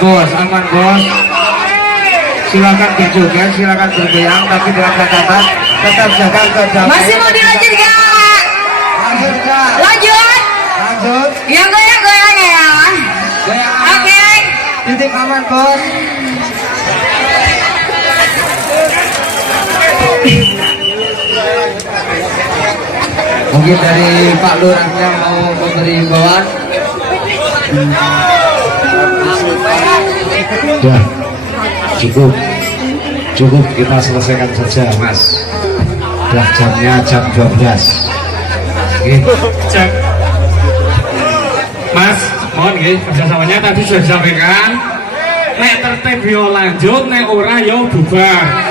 bos, aman bos. Silakan berjoget, silakan bergoyang, tapi dengan catatan tetap jaga kejagaan. Masih mau dilanjut gak? Lanjut gak? Lanjut. Lanjut. Yang goyang-goyang ya. Goyang. Oke. Titik aman bos. Mungkin dari Pak Lurahnya mau memberi himbauan. Ya, cukup kita selesaikan saja mas. Dah jamnya jam 12. Mas, mohon nggih kerjasamanya tadi sudah disampaikan. Nek tertib yo lanjut, nek ora yo bubar.